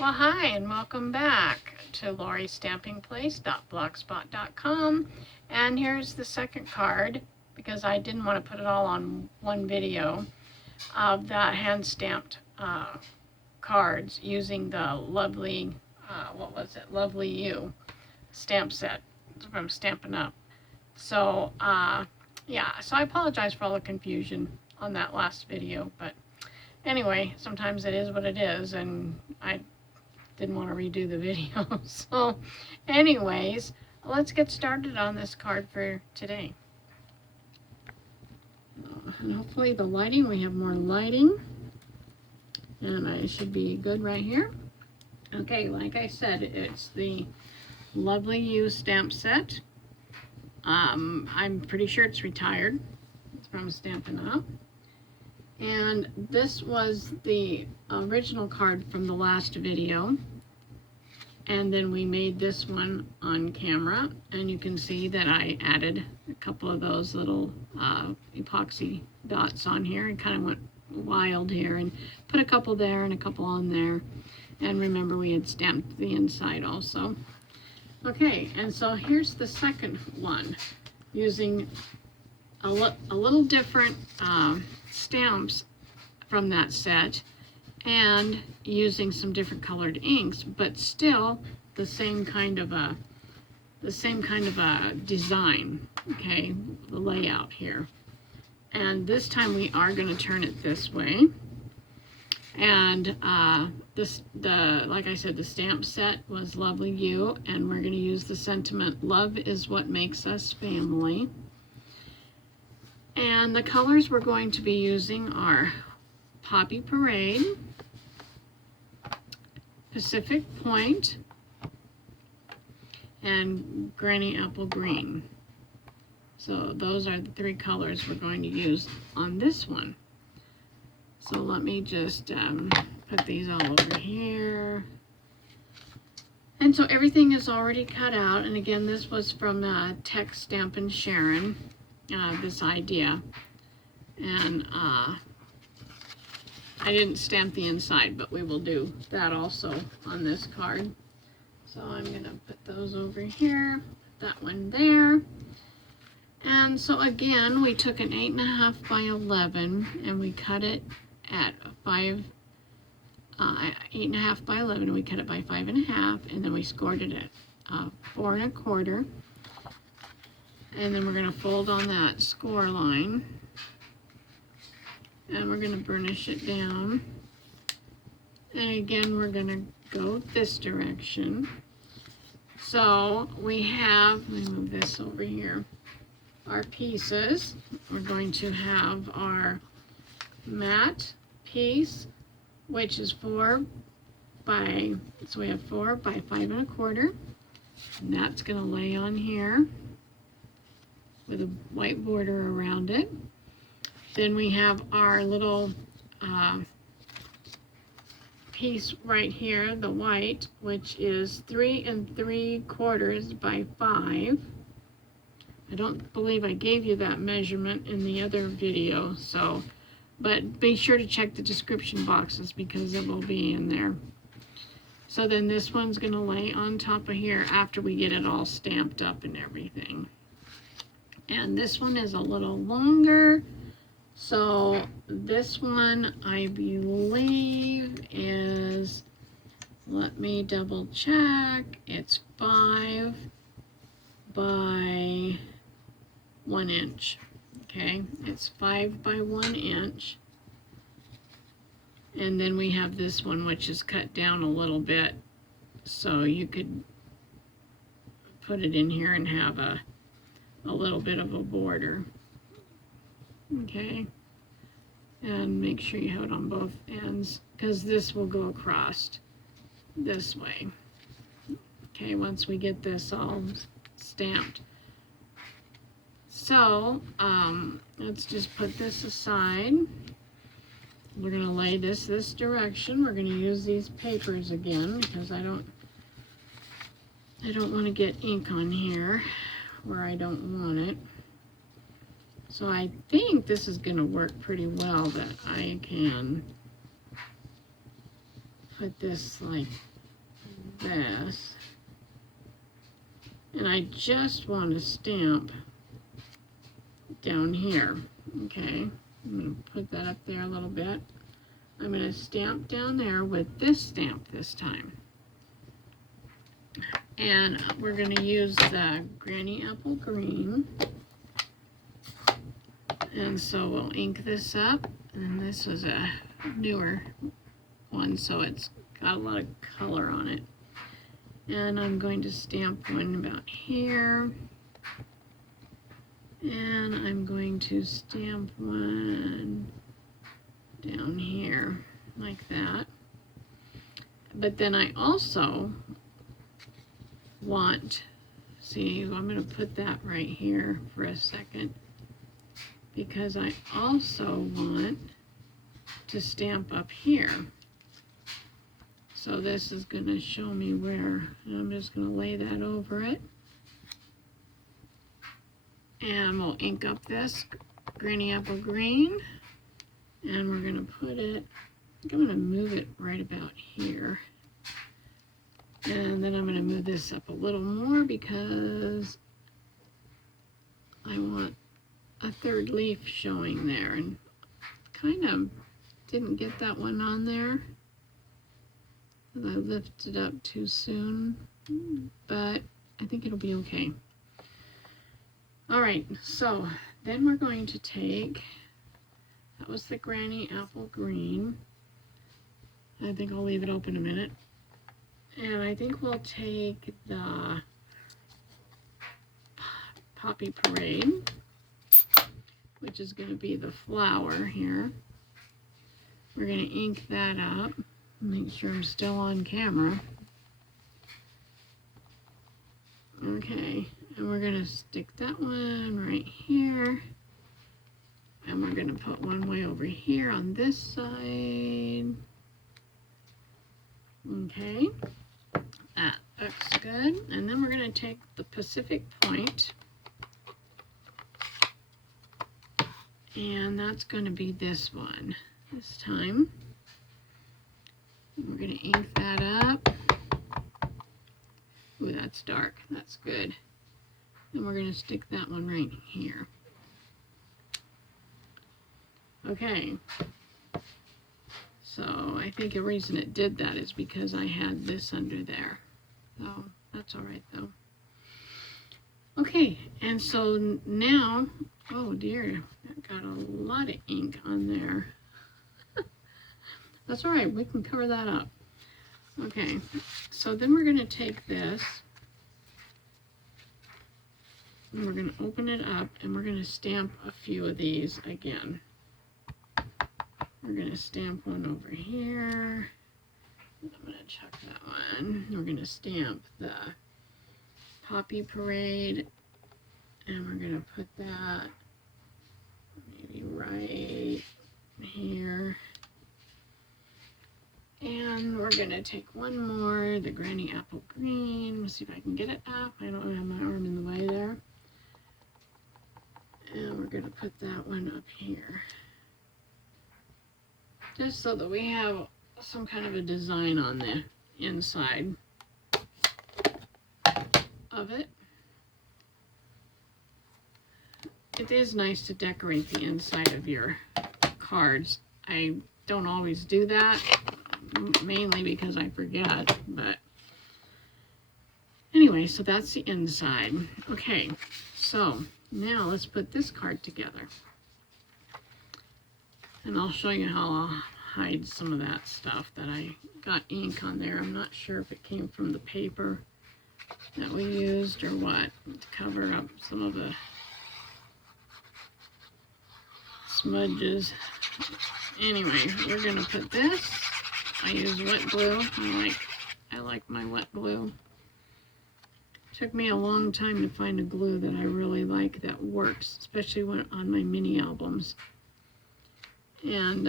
Well, hi, and welcome back to lauriestampingplace.blogspot.com. And here's the second card, because I didn't want to put it all on one video, of that hand-stamped cards using the lovely, Lovely You stamp set from Stampin' Up. So, yeah, so I apologize for all the confusion on that last video, but anyway, sometimes it is what it is, and I didn't want to redo the video. So anyways, let's get started on this card for today. And hopefully the lighting, we have more lighting, and I should be good right here. Okay, like I said, it's the Lovely You stamp set. I'm pretty sure it's retired. It's from Stampin' Up. And this was the original card from the last video. And then we made this one on camera, and you can see that I added a couple of those little epoxy dots on here and kind of went wild here and put a couple there and a couple on there. And remember, we had stamped the inside also. Okay, and so here's the second one, using a little different stamps from that set, and using some different colored inks, but still the same kind of a design. Okay, the layout here. And this time we are going to turn it this way. And like I said, the stamp set was Lovely You, and we're going to use the sentiment, love is what makes us family. And the colors we're going to be using are Poppy Parade, Pacific Point, and Granny Apple Green. So those are the three colors we're going to use on this one. So let me just put these all over here. And so everything is already cut out. And again, this was from Tx Stampin Sharon, this idea. And I didn't stamp the inside, but we will do that also on this card. So I'm going to put those over here, that one there. And so again, we took an 8.5 by 11 and we cut it at 8.5 by 11, and we cut it by 5.5, and then we scored it at 4 1/4. And then we're going to fold on that score line. And we're going to burnish it down. And again, we're going to go this direction. So we have, let me move this over here, our pieces. We're going to have our matte piece, which is 4 by, so we have 4 by 5 1/4. And that's going to lay on here with a white border around it. Then we have our little piece right here, the white, which is 3 3/4 by 5. I don't believe I gave you that measurement in the other video, so, but be sure to check the description boxes because it will be in there. So then this one's going to lay on top of here after we get it all stamped up and everything. And this one is a little longer. So this one, I believe, is, let me double check, it's 5 by 1 inch. Okay, it's 5 by 1 inch. And then we have this one, which is cut down a little bit, so you could put it in here and have a little bit of a border. Okay, and make sure you have it on both ends, because this will go across this way. Okay, once we get this all stamped. So let's just put this aside. We're going to lay this direction. We're going to use these papers again because I don't want to get ink on here where I don't want it. So I think this is going to work pretty well, that I can put this like this. And I just want to stamp down here. Okay, I'm going to put that up there a little bit. I'm going to stamp down there with this stamp this time. And we're going to use the Granny Apple Green. And so we'll ink this up. And this is a newer one, so it's got a lot of color on it. And I'm going to stamp one about here. And I'm going to stamp one down here, like that. But then I also want, see, I'm going to put that right here for a second, because I also want to stamp up here. So this is going to show me where, and I'm just going to lay that over it. And we'll ink up this Granny Apple Green, and we're going to put it, I think I'm going to move it right about here. And then I'm going to move this up a little more because I want a third leaf showing there, and kind of didn't get that one on there. I lifted up too soon, but I think it'll be okay. All right, so then we're going to take, that was the Granny Apple Green. I think I'll leave it open a minute. And I think we'll take the Poppy Parade, which is going to be the flower here. We're going to ink that up. Make sure I'm still on camera. Okay, and we're going to stick that one right here. And we're going to put one way over here on this side. Okay, that looks good. And then we're going to take the Pacific Point. And that's going to be this one this time. We're going to ink that up. Ooh, that's dark. That's good. And we're going to stick that one right here. Okay. So I think the reason it did that is because I had this under there. So that's all right though. Okay, and so now, oh dear, that got a lot of ink on there. That's all right, we can cover that up. Okay, so then we're going to take this and we're going to open it up and we're going to stamp a few of these again. We're going to stamp one over here. I'm going to check that one. We're going to stamp the Poppy Parade, and we're going to put that maybe right here. And we're going to take one more, the Granny Apple Green. Let's see if I can get it up. I don't have my arm in the way there. And we're going to put that one up here. Just so that we have some kind of a design on the inside of it. It is nice to decorate the inside of your cards. I don't always do that, mainly because I forget, but anyway, so that's the inside. Okay, so now let's put this card together. And I'll show you how I'll hide some of that stuff that I got ink on there. I'm not sure if it came from the paper that we used or what, to cover up some of the smudges. Anyway, we're gonna put this. I use wet glue. I like my wet glue. Took me a long time to find a glue that I really like that works, especially when on my mini albums. And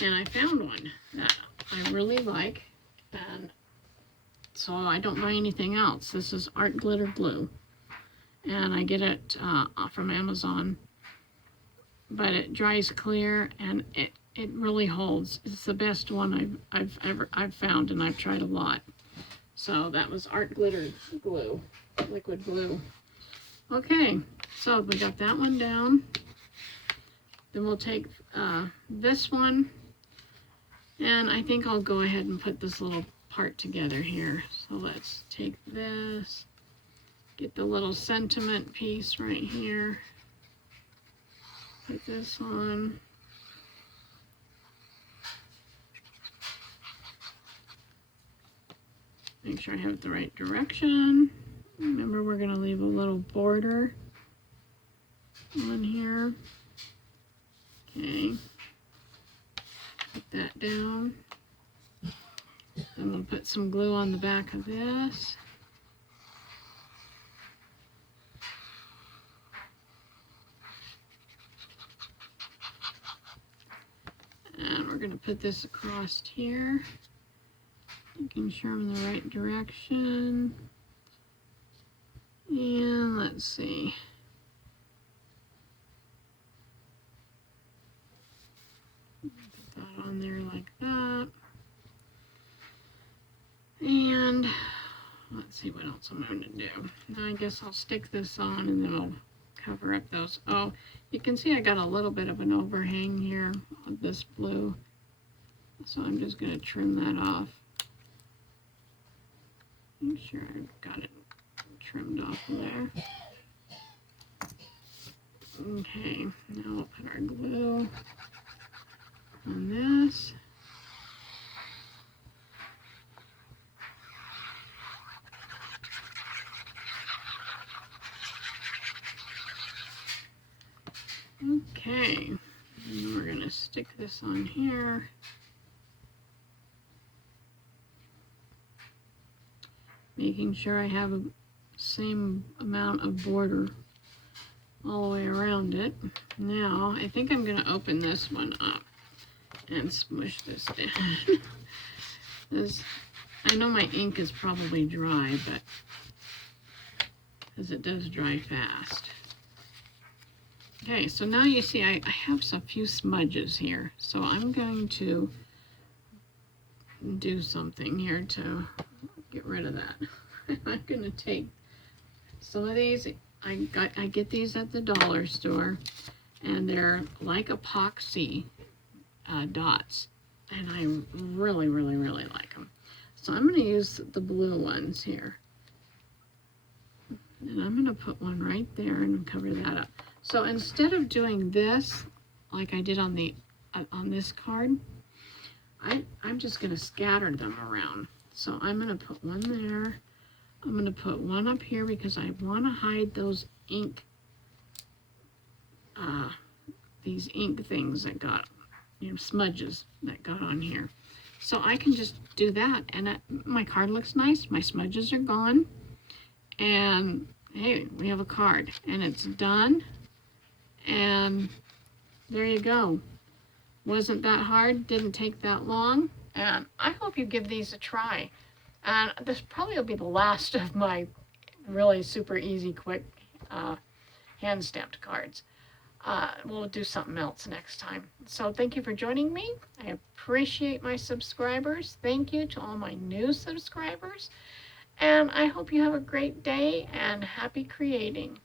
I found one that I really like, and so I don't buy anything else. This is Art Glitter Glue, and I get it from Amazon, but it dries clear, and it really holds. It's the best one I've found, and I've tried a lot. So that was art glitter glue, liquid glue. Okay, so we got that one down. Then we'll take this one, and I think I'll go ahead and put this little part together here. So let's take this, get the little sentiment piece right here, put this on. Make sure I have it the right direction. Remember, we're going to leave a little border on here. Okay. Put that down. I'm going to put some glue on the back of this. And we're going to put this across here. Making sure I'm in the right direction. And let's see. Put that on there like that. And let's see what else I'm going to do. Now I guess I'll stick this on and then I'll cover up those. Oh, you can see I got a little bit of an overhang here on this blue. So I'm just going to trim that off. Make sure I've got it trimmed off of there. Okay, now we'll put our glue on this. Okay, and we're going to stick this on here. Making sure I have a same amount of border all the way around it. Now, I think I'm going to open this one up and smush this down. I know my ink is probably dry, but because it does dry fast. Okay, so now you see I have a few smudges here, so I'm going to do something here to get rid of that. I'm going to take some of these. I get these at the dollar store, and they're like epoxy dots, and I really, really, really like them. So I'm going to use the blue ones here, and I'm going to put one right there and cover that up. So instead of doing this like I did on the on this card, I'm just going to scatter them around. So I'm going to put one there. I'm going to put one up here because I want to hide those ink, these ink things that got, smudges that got on here. So I can just do that, and my card looks nice. My smudges are gone, and hey, we have a card, and it's done, and there you go. Wasn't that hard, didn't take that long, and I hope you give these a try. And this probably will be the last of my really super easy, quick hand-stamped cards. We'll do something else next time. So thank you for joining me. I appreciate my subscribers. Thank you to all my new subscribers. And I hope you have a great day and happy creating.